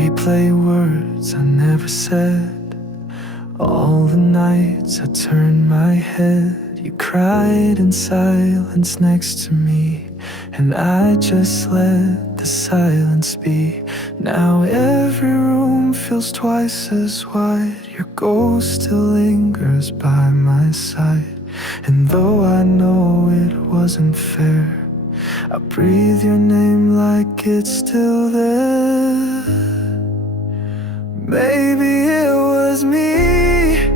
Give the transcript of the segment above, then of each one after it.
replay words I never said. All the nights I turned my head, you cried in silence next to me, and I just let the silence be. Now every room feels twice as wide. Your ghost still lingers by my side, and though I know it wasn't fair, I breathe your name like it's still there. Maybe it was me,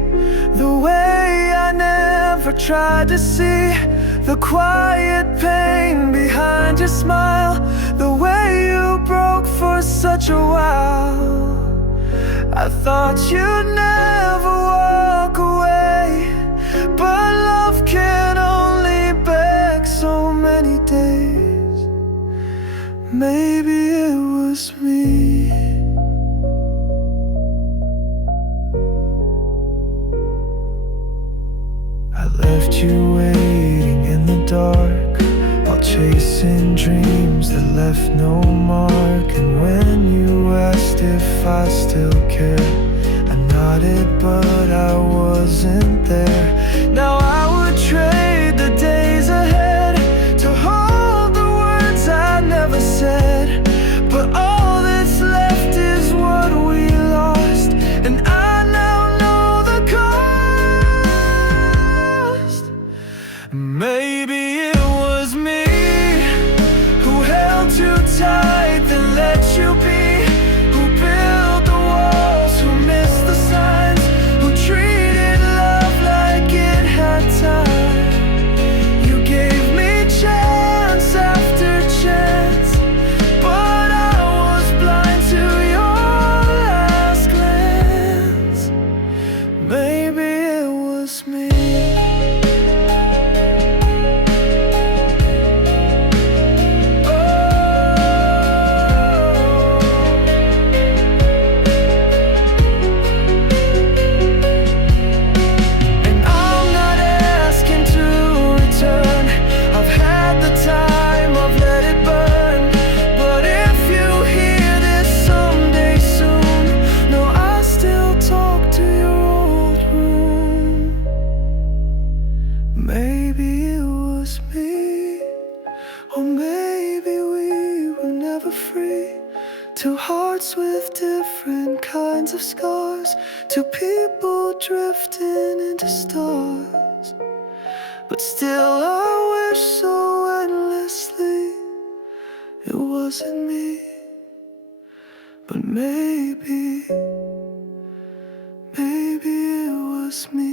the way I never tried to see the quiet pain behind your smile, the way you broke for such a while. I thought you'd never walk away, but love can only beg so many days. Maybe it was me. I left you waiting in the dark, while chasing dreams that left no mark. And when you asked if I still care, I nodded but I wasn't there. Now I would trade the days ahead to hold the words I never said, but all that's left is what we lost, and I now know the cost. Maybe it was me who held too tight, then let you be, who built the walls, who missed the signs, who treated love like it had time. You gave me chance after chance, but I was blind to your last glance. Maybe it was me. Maybe it was me, or maybe we were never free. Two hearts with different kinds of scars, two people drifting into stars. But still I wish so endlessly it wasn't me. But maybe it was me.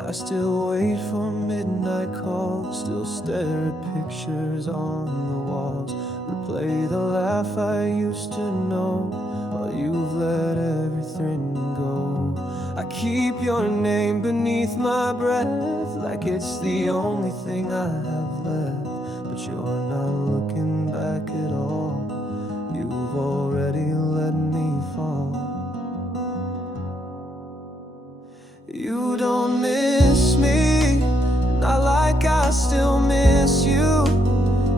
I still wait for midnight calls, still stare at pictures on the walls, replay the laugh I used to know, while you've let everything go. I keep your name beneath my breath, like it's the only thing I have left. But you're not looking back at all, you've already let me fall. You don't miss me, not like I still miss you.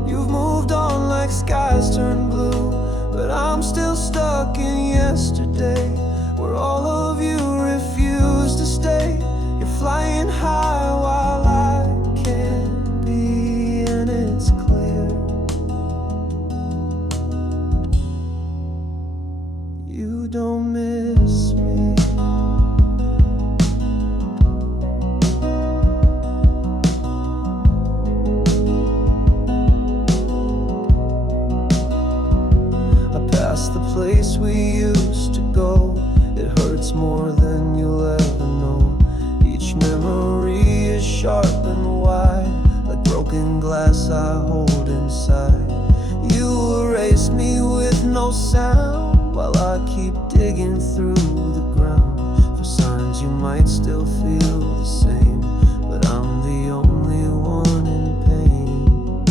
You've moved on like skies turn blue, but I'm still stuck in yesterday, where all of you refuse to stay. You're flying high while I can't be, and it's clear you don't miss me. The place we used to go, it hurts more than you'll ever know. Each memory is sharp and wide, like broken glass I hold inside. You erased me no sound, while I keep digging through the ground for signs you might still feel the same. But I'm the only one in pain.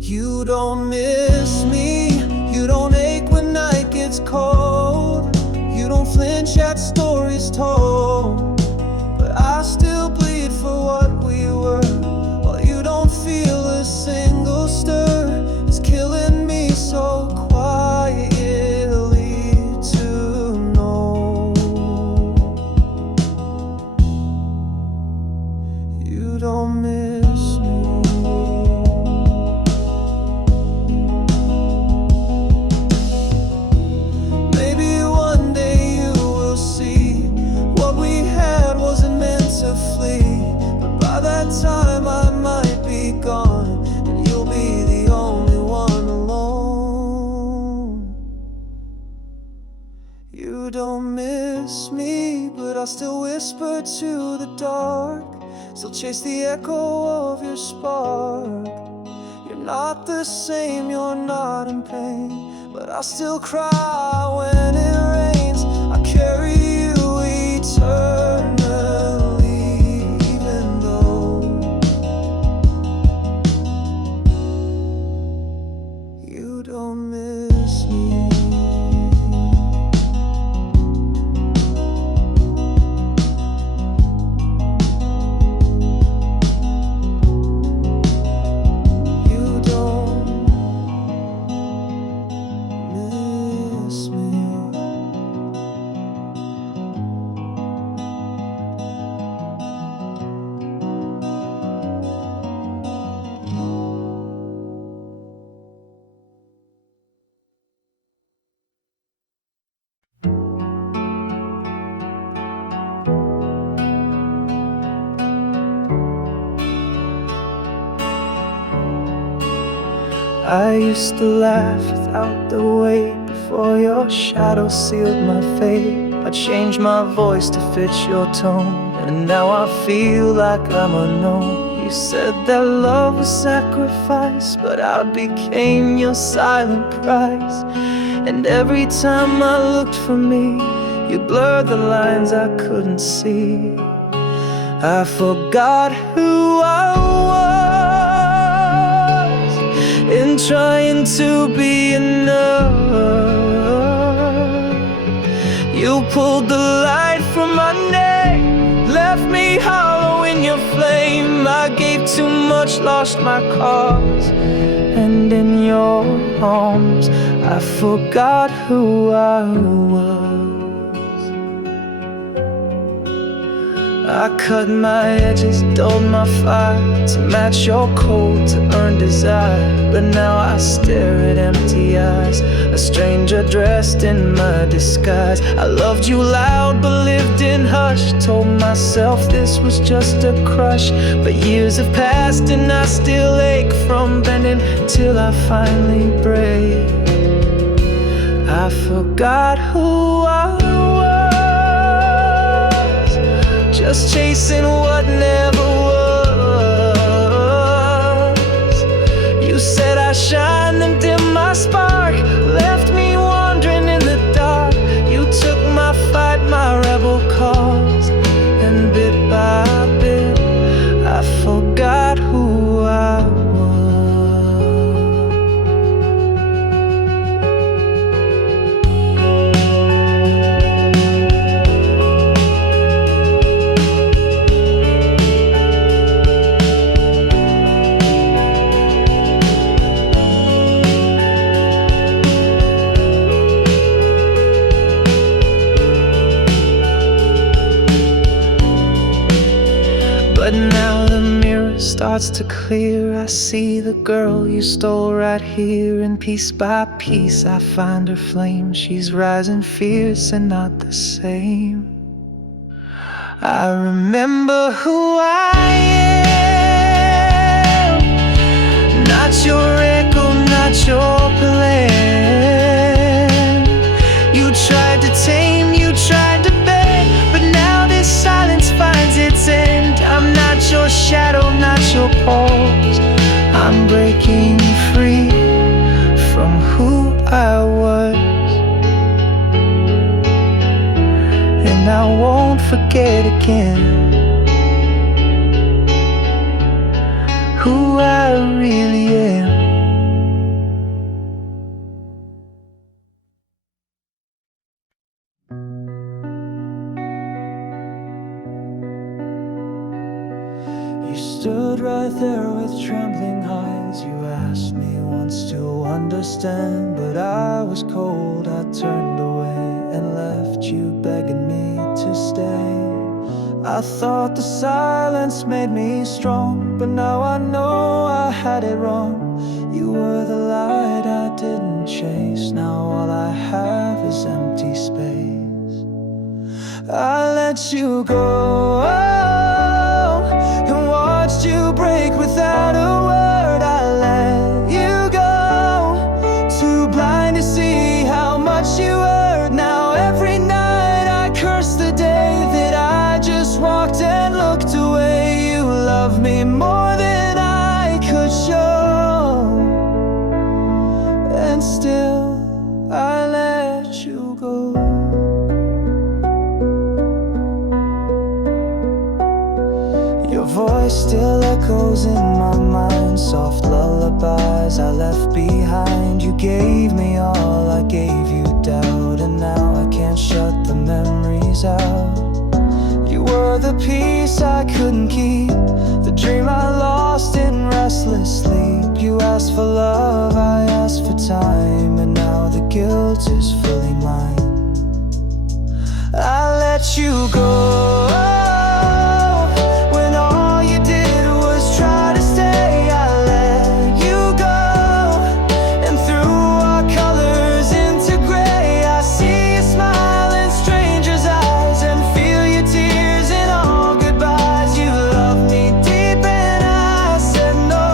You don't miss me, you don't ache when night gets cold, you don't flinch at stories told. But I still bleed for what we were, while you don't feel a single stir. It's killing me so quietly to know you don't miss me. Maybe one day you will see what we had wasn't meant to flee. But by that time I might be gone, and you'll be the only one alone. You don't miss me, but I still whisper to the dark, still chase the echo of your spark. You're not the same, you're not in pain, but I still cry when it rains. I carry you eternally, even though you don't miss me. I used to laugh without the weight, before your shadow sealed my fate. I changed my voice to fit your tone, and now I feel like I'm unknown. You said that love was sacrifice, but I became your silent price. And every time I looked for me, you blurred the lines I couldn't see. I forgot who I was in trying to be enough. You pulled the light from my neck, left me hollow in your flame. I gave too much, lost my cause, and in your arms I forgot who I was. I cut my edges, dulled my fire to match your cold, to earn desire. But now I stare at empty eyes, a stranger dressed in my disguise. I loved you loud but lived in hush, told myself this was just a crush. But years have passed and I still ache from bending till I finally break. I forgot who I was, just chasing what never was. You said I shine and dim my spark, left me wandering in the dark. You took my fight, my rebel cause, and bit by bit I forgot who I was. But now the mirror starts to clear. I see the girl you stole right here, and piece by piece I find her flame. She's rising fierce and not the same. I remember who I am, not your echo, not your plan. You tried to tame, you tried to bend, but now this silence finds its end. I'm not your shadow, not your pulse. I'm breaking free forget again who I really am. You stood right there with trembling eyes. You asked me once to understand, but I was cold. I turned away and left you begging me to stay. I thought the silence made me strong, but now I know I had it wrong. You were the light I didn't chase. Now all I have is empty space. I let you go and watched you break without a word. I let you go, too blind to see how much you hurt. Now every night I curse the day that I just walked and looked away. You love me more than I could show, and still I let you go. Your voice still echoes in my mind, soft lullabies I left behind. You gave me all, I gave you doubt, and now I can't shut the memories out. You were the peace I couldn't keep, the dream I lost in restless sleep. You asked for love, I asked for time, and now the guilt is fully mine. I let you go when all you did was try to stay. I let you go and threw our colors into gray. I see you smile in strangers' eyes and feel your tears in all goodbyes. You loved me deep and I said no,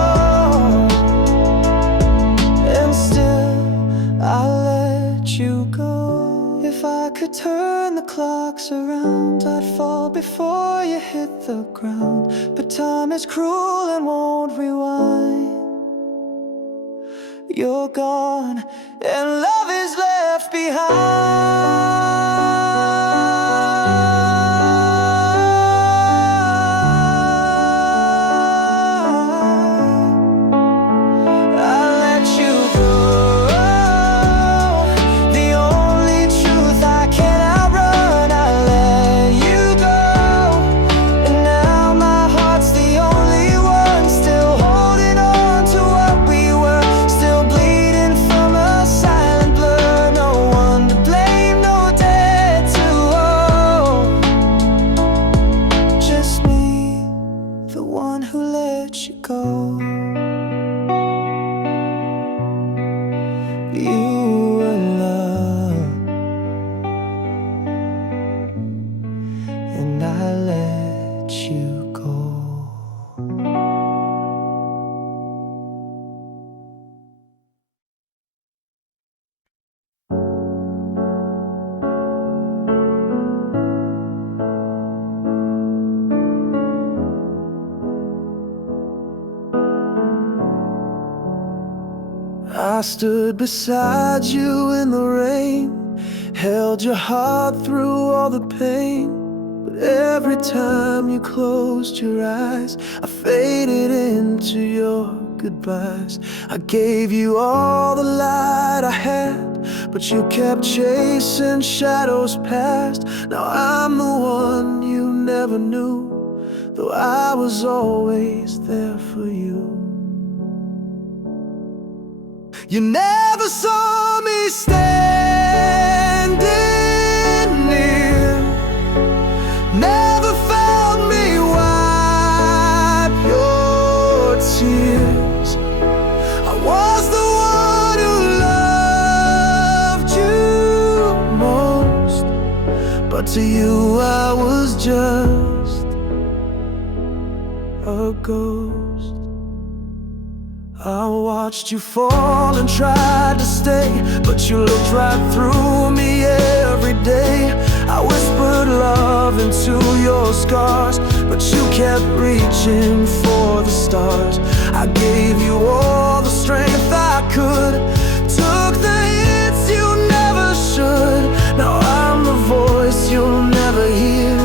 and still I let you go. If I could turn the clocks around, I'd fall before you hit the ground. But time is cruel and won't rewind. You're gone and love is left behind. I let you go, the only truth I can outrun. I let you go, and now my heart's the only one still holding on to what we were, still bleeding from a silent blur. No one to blame, no debt to owe, just me, the one who let you go. You were love, and I let you go. I stood beside you in the rain, held your heart through all the pain. But every time you closed your eyes, I faded into your goodbyes. I gave you all the light I had, but you kept chasing shadows past. Now I'm the one you never knew, though I was always there for you. You never saw me standing near, never felt me wipe your tears. I was the one who loved you most, but to you I was just a ghost. I watched you fall and tried to stay, but you looked right through me every day. I whispered love into your scars, but you kept reaching for the stars. I gave you all the strength I could, took the hits you never should. Now I'm the voice you'll never hear,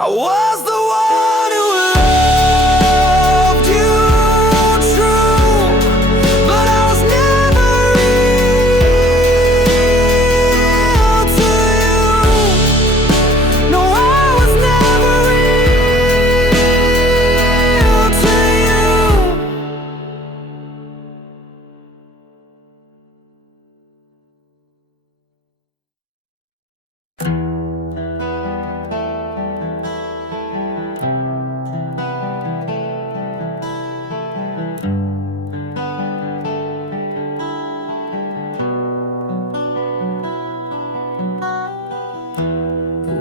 I was the one who loved you true, but I was never real to you. No, I was never real to you.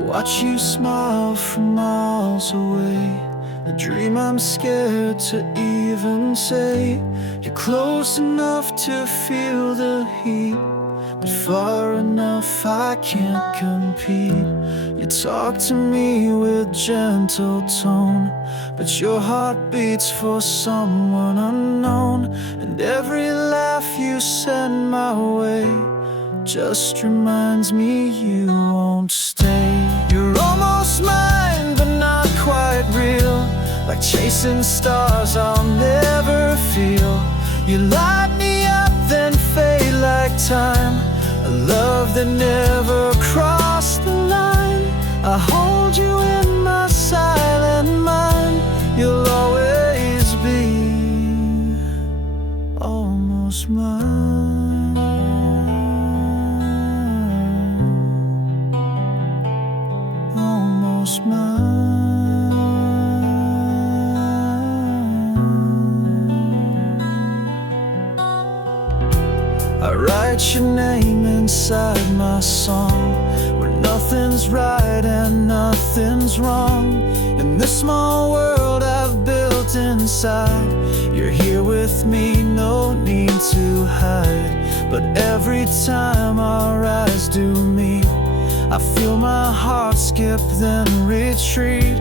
Watch you smile from miles away, a dream I'm scared to even say. You're close enough to feel the heat, but far enough I can't compete. You talk to me with gentle tone, but your heart beats for someone unknown. And every laugh you send my way just reminds me you won't stay. You're almost mine, but not quite real, like chasing stars I'll never feel. You light me up, then fade like time, a love that never crossed the line. I hold you in my silent mind. You'll always be almost mine. Almost mine. I write your name inside my song, where nothing's right and nothing's wrong. In this small world I've built inside, you're here with me, no need to hide. But every time our eyes do meet, I feel my heart skip then retreat.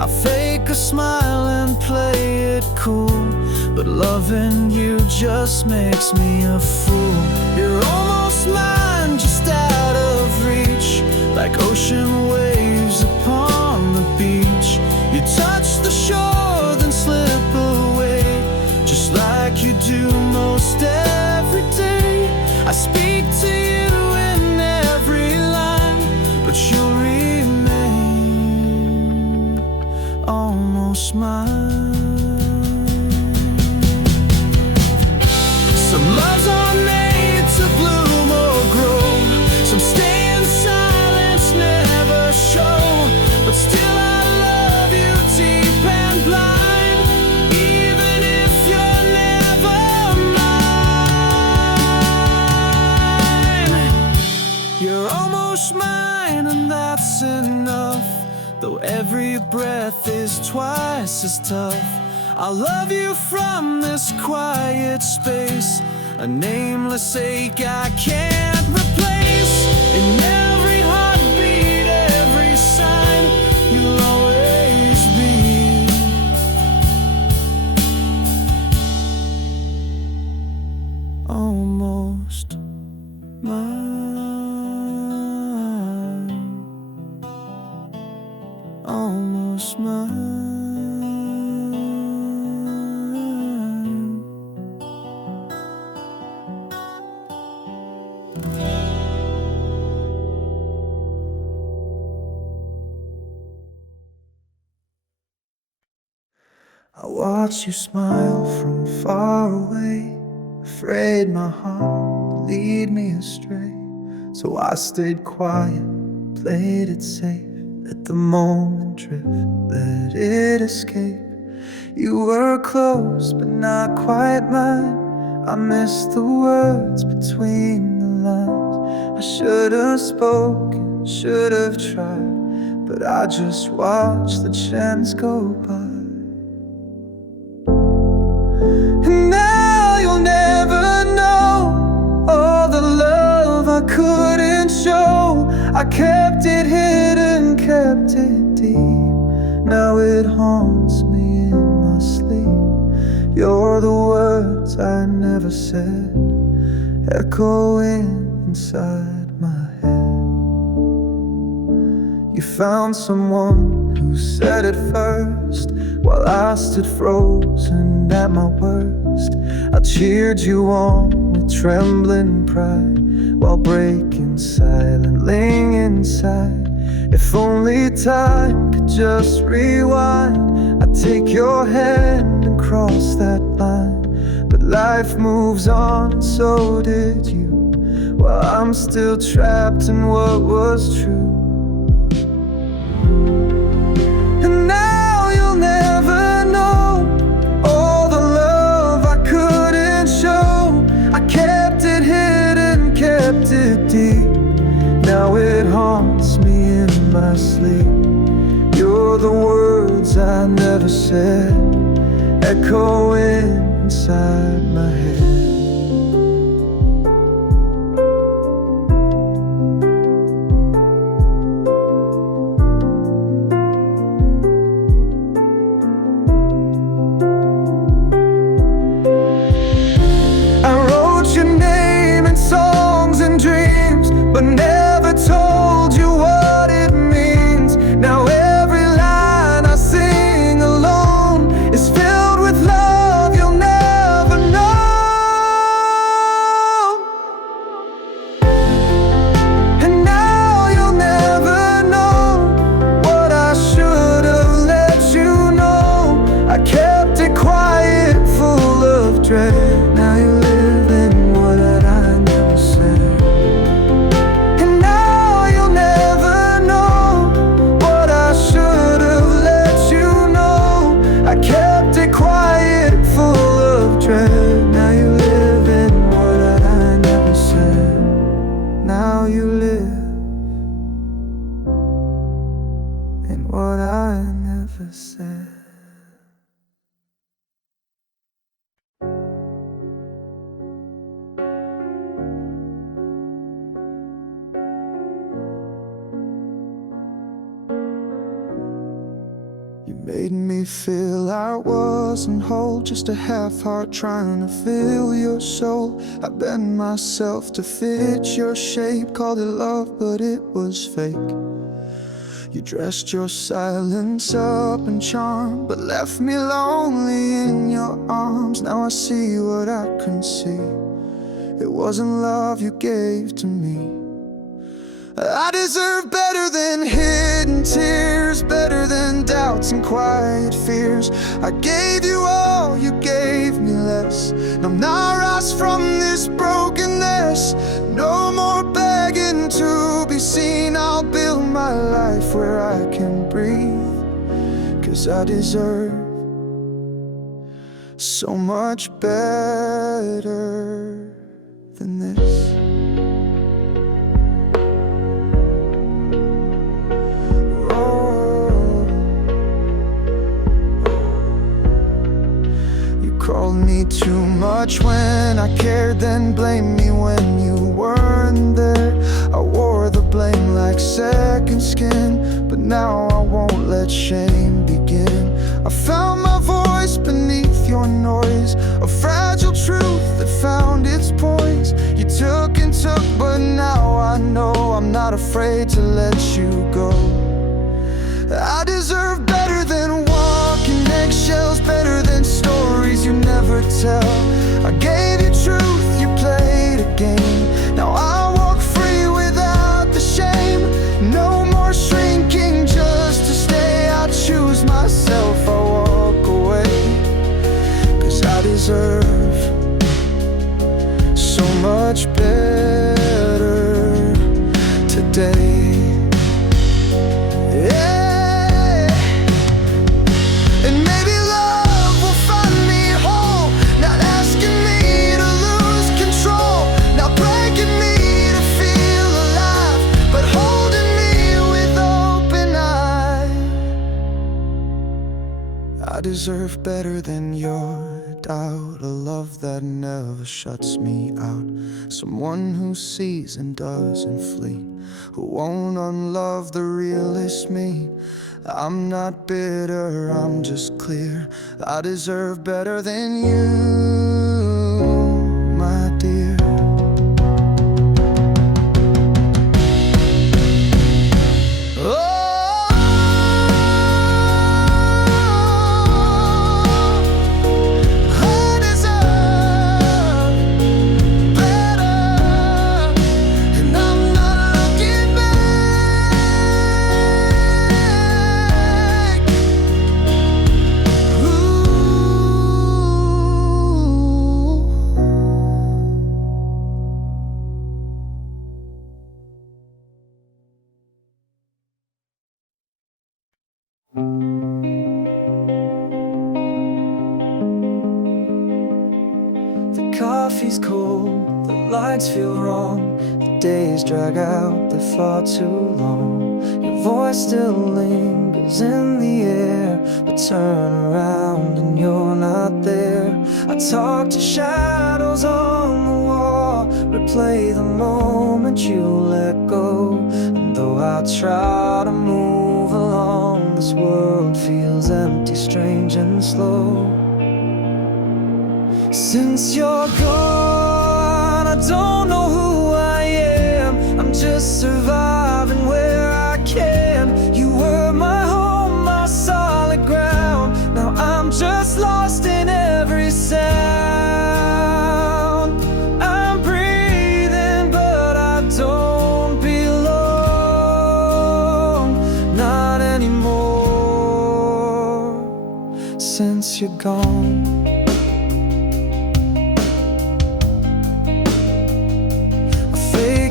I fake a smile and play it cool, but loving you just makes me a fool. You're almost mine, just out of reach, like ocean waves upon the beach. You touch the shore then slip away, just like you do most every day. I speak to you in every line, but you'll remain almost mine. Some loves are made to bloom or grow, some stay in silence, never show. But still I love you deep and blind, even if you're never mine. You're almost mine, and that's enough, though every breath is twice as tough. I love you from this quiet space, a nameless ache I can't replace. In every heartbeat, every sign, you'll always be almost mine. Almost mine. I watch you smile from far away, afraid my heart would lead me astray. So I stayed quiet, played it safe, let the moment drift, let it escape. You were close, but not quite mine. I missed the words between the lines. I should have spoken, should have tried, but I just watched the chance go by. And now you'll never know all the love I couldn't show. I kept it hidden, kept it deep. Now it haunts me in my sleep. You're the words I never said, echoing inside my head. You found someone who said it first, while I stood frozen at my worst. I cheered you on with trembling pride, while breaking silently inside. If only time could just rewind, I'd take your hand and cross that line. But life moves on, and so did you, while I'm still trapped in what was true. And now you'll never know all the love I couldn't show. I kept it hidden, kept it deep. Now it haunts me in my sleep. You're the words I never said, echoing inside my head. I wrote your name in songs and dreams, but never told you what it means. Now every line I sing alone is filled with love you'll never know. And now you'll never know what I should have let you know. I kept it quiet, full of dread. Now you live in what I never said. And now you'll never know what I should have let you know. I kept it quiet, full of dread. Now you live in what I never said. Now you live in what I never said. You made me feel I wasn't whole, just a half heart trying to fill your soul. I bent myself to fit your shape, called it love, but it was fake. You dressed your silence up in charm, but left me lonely in your arms. Now I see what I couldn't see. It wasn't love you gave to me. I deserve better than hidden tears, better than doubts and quiet fears. I gave you all, you gave me less. Now I'm not rise from this brokenness. No more begging to be seen. I'll build my life where I can breathe, 'cause I deserve so much better than this. Called me too much when I cared, then blamed me when you weren't there. I wore the blame like second skin, but now I won't let shame begin. I found my voice beneath your noise, a fragile truth that found its poise. You took and took, but now I know I'm not afraid to let you go. I deserve better than walking eggshells, better than stories you never tell. I gave you truth, you played a game. Now I walk free without the shame. No more shrinking just to stay. I choose myself, I walk away, 'cause I deserve so much better today. I deserve better than your doubt, a love that never shuts me out, someone who sees and doesn't flee, who won't unlove the realest me. I'm not bitter, I'm just clear. I deserve better than you, my dear. Oh, coffee's cold, the lights feel wrong, the days drag out, they're far too long. Your voice still lingers in the air, but turn around and you're not there. I talk to shadows on the wall, replay the moment you let go. And though I try to move along, this world feels empty, strange and slow. Since you're gone, I don't know who I am. I'm just surviving where I can. You were my home, my solid ground. Now I'm just lost in every sound. I'm breathing, but I don't belong. Not anymore. Since you're gone,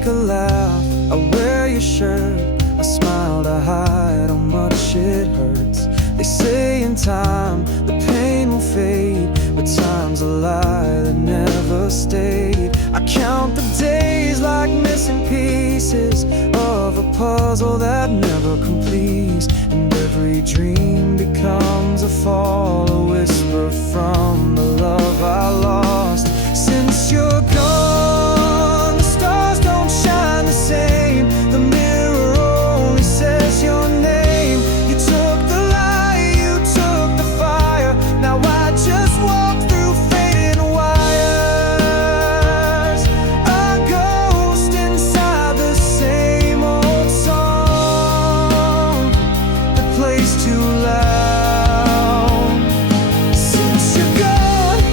a laugh, I wear your shirt, a smile to hide how much it hurts. They say in time the pain will fade, but time's a lie that never stayed. I count the days like missing pieces of a puzzle that never completes, and every dream becomes a fall, a whisper from the love I lost. Since you're gone, the stars don't shine the same. The mirror only says your name. You took the light, you took the fire. Now I just walk through faded wires, a ghost inside the same old song that plays too loud. Since you're gone,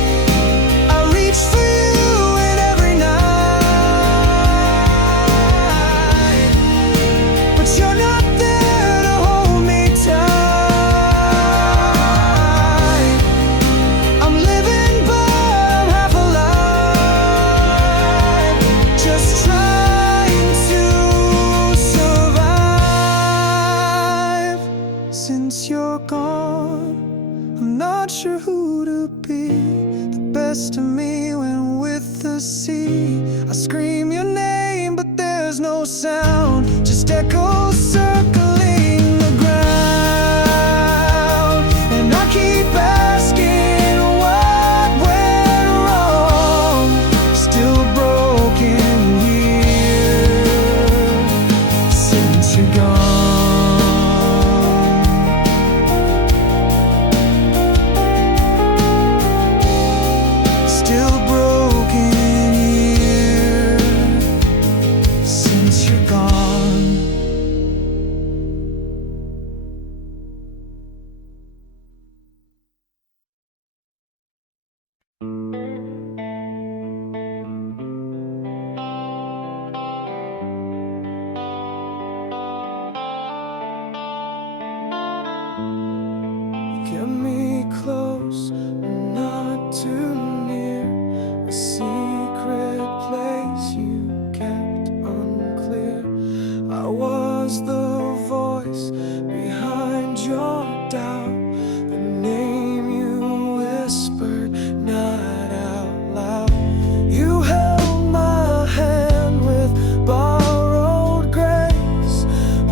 I reach for you in every night, but you're not there to hold me tight. I'm living but I'm half alive, just trying to survive. Since you're gone, I'm not sure who to be. The best of me went with the sea. I scream your name, but there's no sound, just echoes circling the ground. And I keep asking what went wrong, still broken here. Since you're gone, still broken here. Since you're gone. Get me close, but not too near. A secret place you kept unclear. I was the voice behind your doubt, the name you whispered, not out loud. You held my hand with borrowed grace,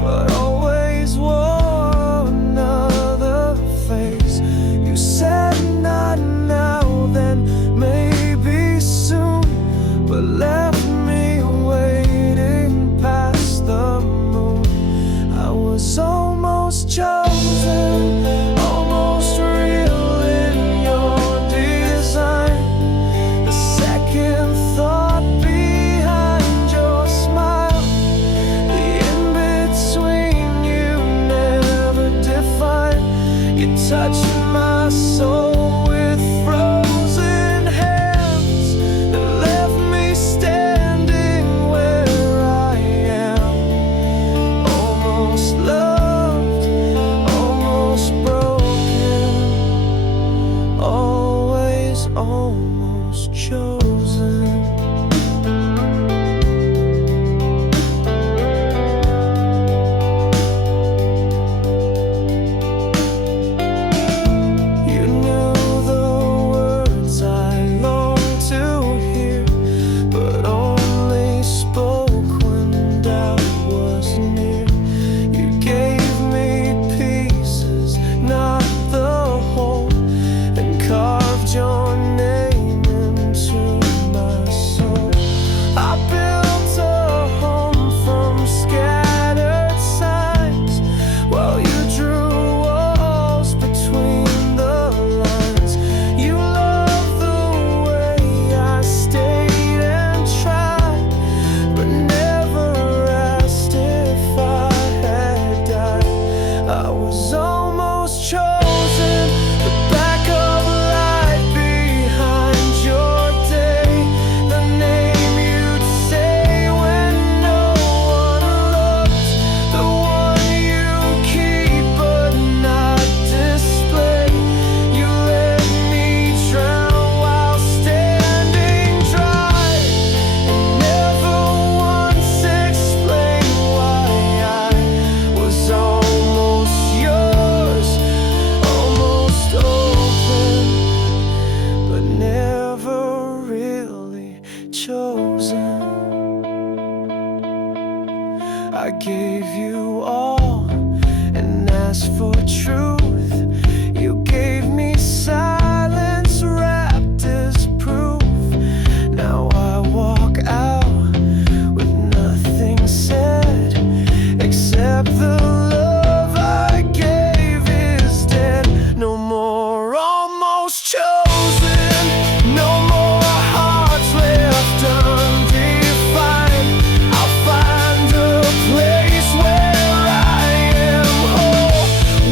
but always wore another face. You said not now, then maybe soon, but left me waiting past the moon. I was almost chosen, almost real in your design. The second thought behind your smile, the in-between you never defined. You touched my soul with frozen hands that left me standing where I am. Almost loved, almost broken, always almost chosen. You knew the words I longed to hear. gave you all and asked for truth. You gave me silence wrapped as proof. Now I walk out with nothing said, except the love I gave is dead. No more almost chosen, no more hearts left undefined. I'll find a place where I am whole,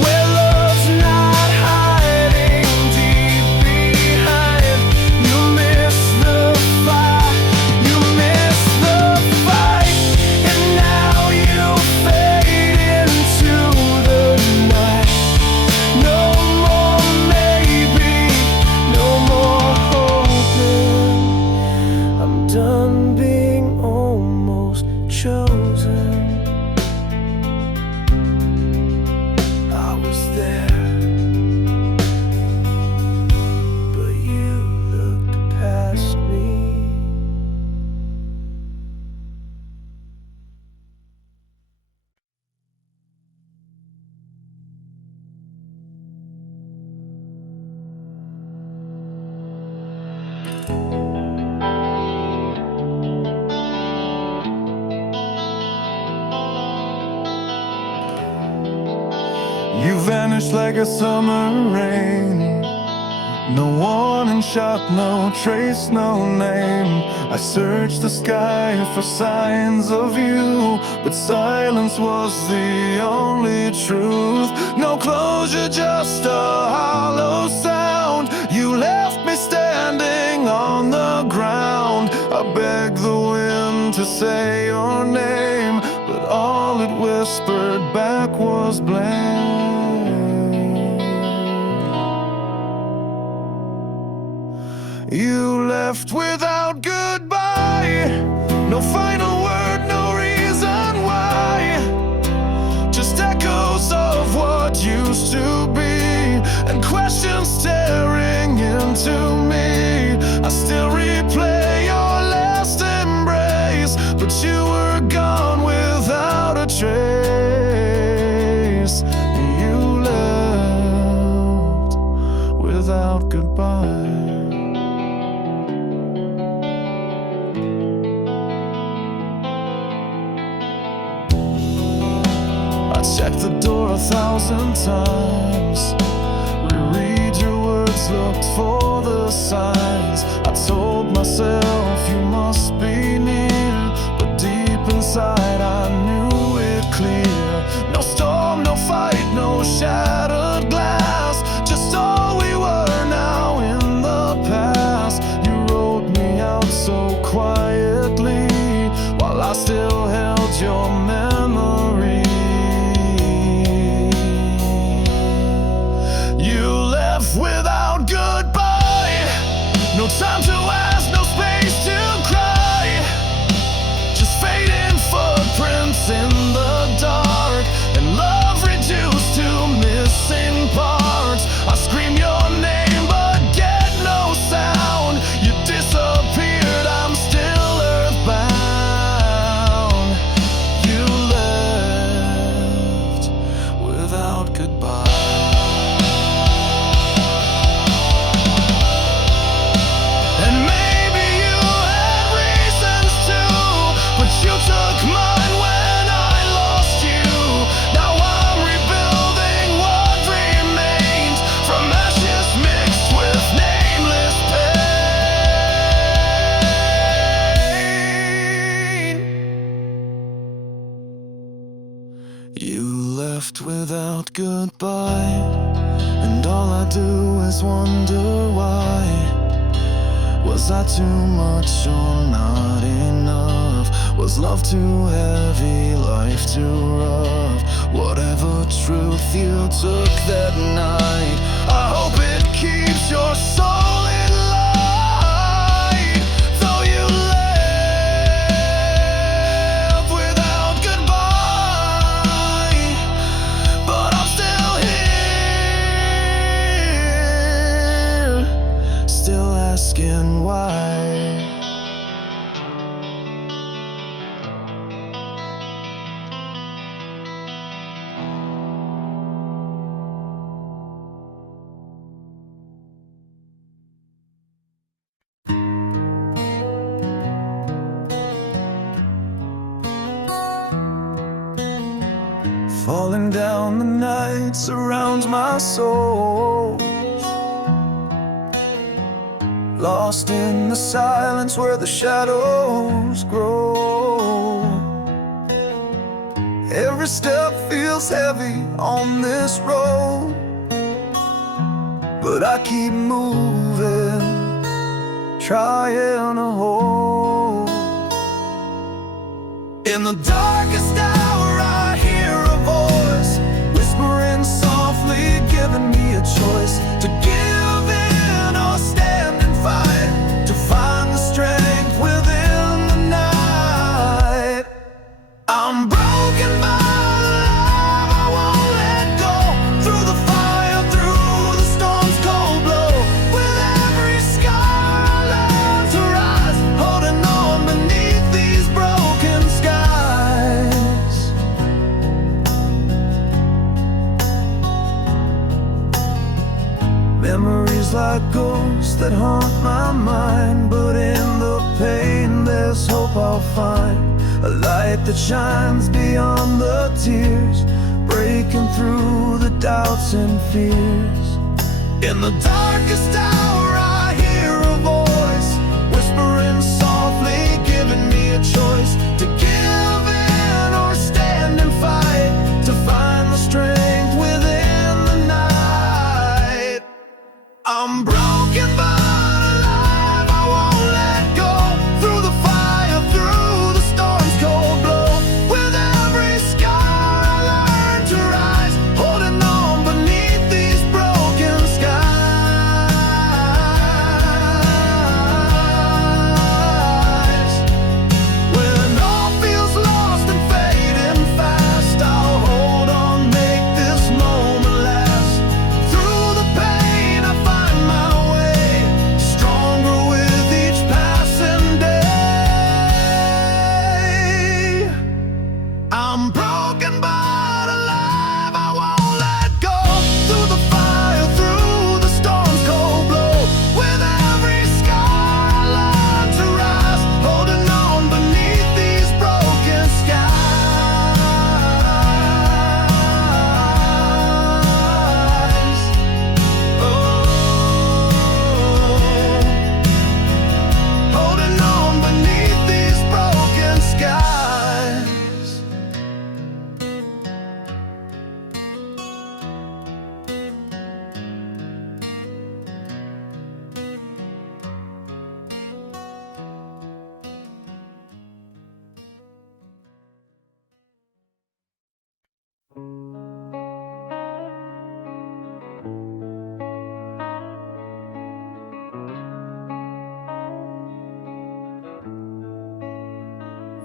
where love's not hiding deep behind. You miss the fire, you miss the fight, and now you fade into the night. No more maybe, no more hoping. I'm done being almost chosen. I was there, but you looked past me. You vanished like a summer rain. No warning shot, no trace, no name. I searched the sky for signs of you, but silence was the only truth. No closure, just a hollow sound. You left me standing on the ground. I begged the wind to say your name, but all it whispered back was blame. You left without goodbye, no final word, no reason why. Just echoes of what used to be, and questions staring into me. I still replay your last embrace, but you were gone without a trace. You left without goodbye. I checked the door 1,000 times, reread your words, looked for the signs. I told myself you must be near, but deep inside I knew it clear. No storm, no fight, no shattered glass, just all we were now in the past. You wrote me out so quietly, while I still held your memory. Without goodbye, no time to ask, no space to cry, just fading footprints in the dark, and love reduced to missing parts. I scream your name but get no sound. You disappeared, I'm still earthbound. You left without goodbye. You left without goodbye, and all I do is wonder why. Was I too much or not enough? Was love too heavy, life too rough? Whatever truth you took that night, I hope it keeps your soul in light. Though you left without goodbye, but I'm still here, still asking why. Falling down, the night surrounds my soul, lost in the silence where the shadows grow. Every step feels heavy on this road, but I keep moving, trying to hold. In the darkest hour I hear a voice, whispering softly, giving me a choice to give in or stand and fight, to find the strength within the night. I'm broken but alive, I won't let go. Through the fire, through the storm's cold blow, with every scar I learn to rise, holding on beneath these broken skies. Memories like ghosts that haunt my mind, but in the pain there's hope I'll find. A light that shines beyond the tears, breaking through the doubts and fears. In the darkest hour I hear a voice, whispering softly, giving me a choice to give in or stand and fight, to find the strength within the night. I'm broken but alive, I won't let go. Through the fire, through the storm's cold blow, with every scar I learn to rise, holding on beneath these broken skies. When all feels lost and fading fast, I'll hold on, make this moment last. Through the pain I find my way, stronger with each passing day. I'm broken but alive, I won't let go. Through the fire, through the storm's cold blow, with every scar I learn to rise, holding on beneath these broken skies. Holding on beneath these broken skies.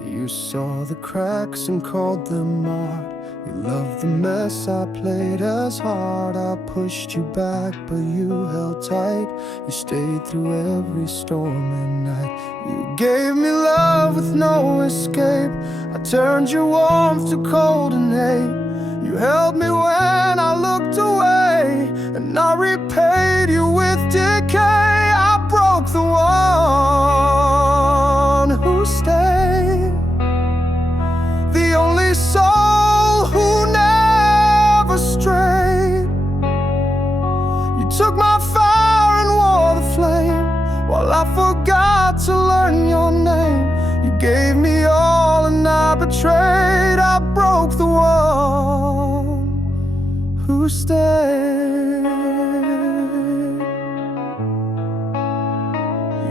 You saw the cracks and called them art. You loved the mess I played as hard. I pushed you back, but you held tight. You stayed through every storm and night. You gave me love with no escape. I turned your warmth to cold and hate. You held me when I looked away, and I repaid you with decay. I broke the one who stayed, the only soul who never strayed. You took my fire and wore the flame, while I forgot to learn your name. You gave me all and I betrayed. I broke the one who stayed.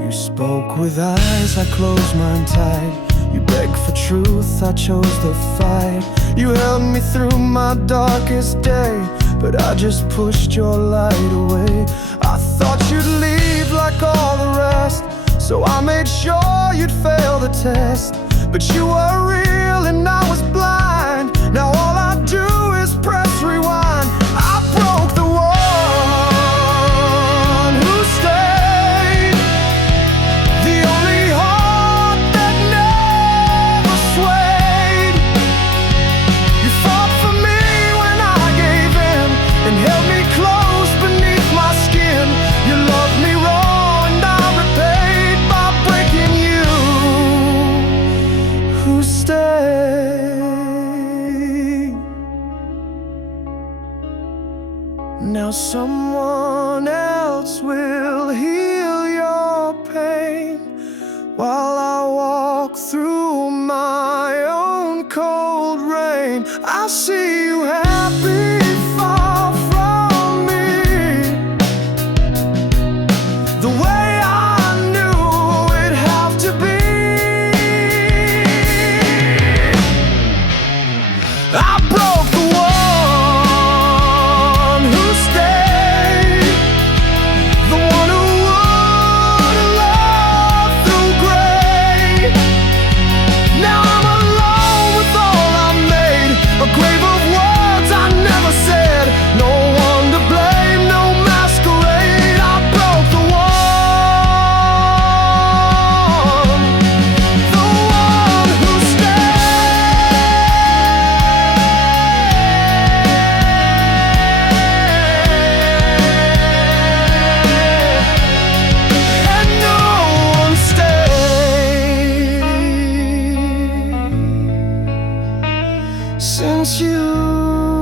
You spoke with eyes, I closed mine tight. You begged for truth, I chose the fight. You held me through my darkest day, but I just pushed your light away. I thought you'd leave like all the rest, so I made sure you'd fail the test. But you were real and I was blind. Now all I do is press rewind. I broke the one who stayed, the only heart that never swayed. You fought for me when I gave in, and held me close beneath my skin. You loved me raw and I repaid by breaking you. Who stayed? Now someone else will heal your pain, while I walk through my own cold rain. I see you happy, far from me, the way I knew it'd have to be. I broke the one who stayed, the one who would love through gray. Now I'm alone with all I made, a grave of words I never said. No one to blame, no masquerade. I broke the one who and no one stayed. Since you